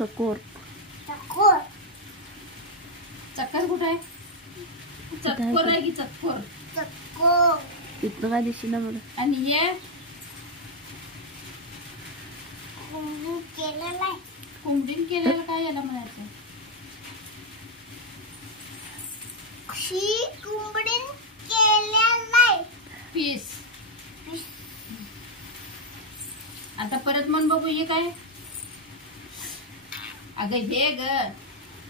चकोर. चकोर. चक्कर कुठे आहे? चक्कोर आहे की चक्कोर? चकोर. इथं काय दिशी ना मला. आणि हे केलेलं आहे. कोंबडीन केलेलं काय याला म्हणायचं? कोंबडीन केलेलं आहे. पीस. आता परत म्हण बघू हे काय? अगं हे ग.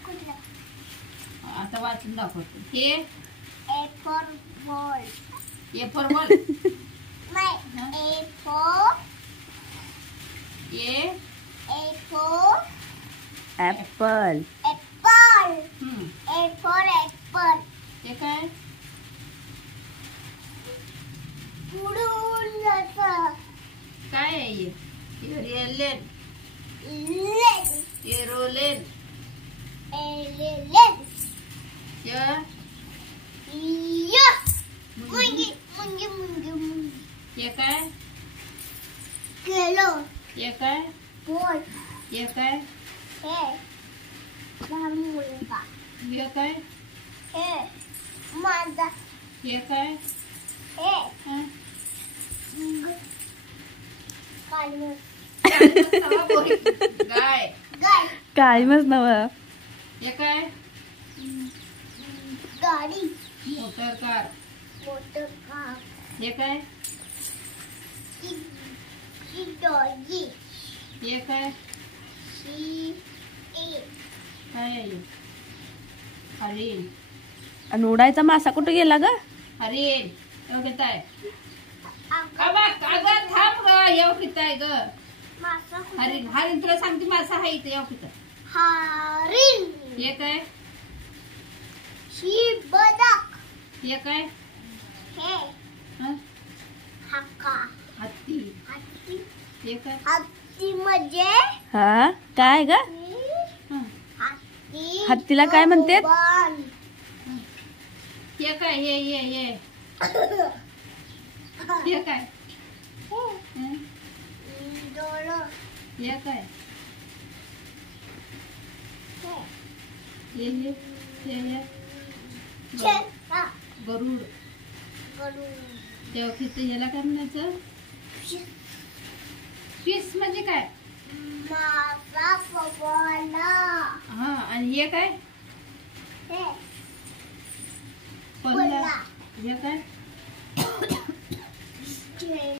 कुठलं? आता वाचून दाखवतो. हे A for ball. A for ball. नाही. A for apple. Apple. A for apple. हे काय? उडून जातं. काय आहे हे? एरोलेन. लेन. एरोलेन. एलेलेन. मुंगी मुंगी मुंगी मुंगी. हे काय? केलो. हे काय? बॉल. हे काय? हे लहान मुलगा. हे काय? हे माझा. हे काय? हे हं? काळी गाय. गाय. काय मस्त नव. हे काय? गाडी. Motor car. Motor car. हे काय? डॉगी. हे काय? ए. काय आहे हे? हरिण. आणि उडायचा मासा कुठे गेला ग? हरिण. येऊ घेत आहे. अगं थांब ग. येऊ घेत आहे ग. मासा. हरिण. हरिण तुला सांगते मासा आहे इथे. येऊ घेत. हरिण. हे काय? बदक. हे काय? हे हं? हक्का. हत्ती. हत्ती. हे काय? हत्ती म्हणजे हा काय ग? हं. हत्ती. हत्तीला काय म्हणतात? बाण. हे काय? हे हे काय? हं? डोळं. हे काय? हे चेता. गरुड. गरुड. तेव्हा तिथे ह्याला काय म्हणायचं? फिश म्हणजे काय? मासा. पवाला. हा. आणि हे काय? हे कोल्हा. हे काय?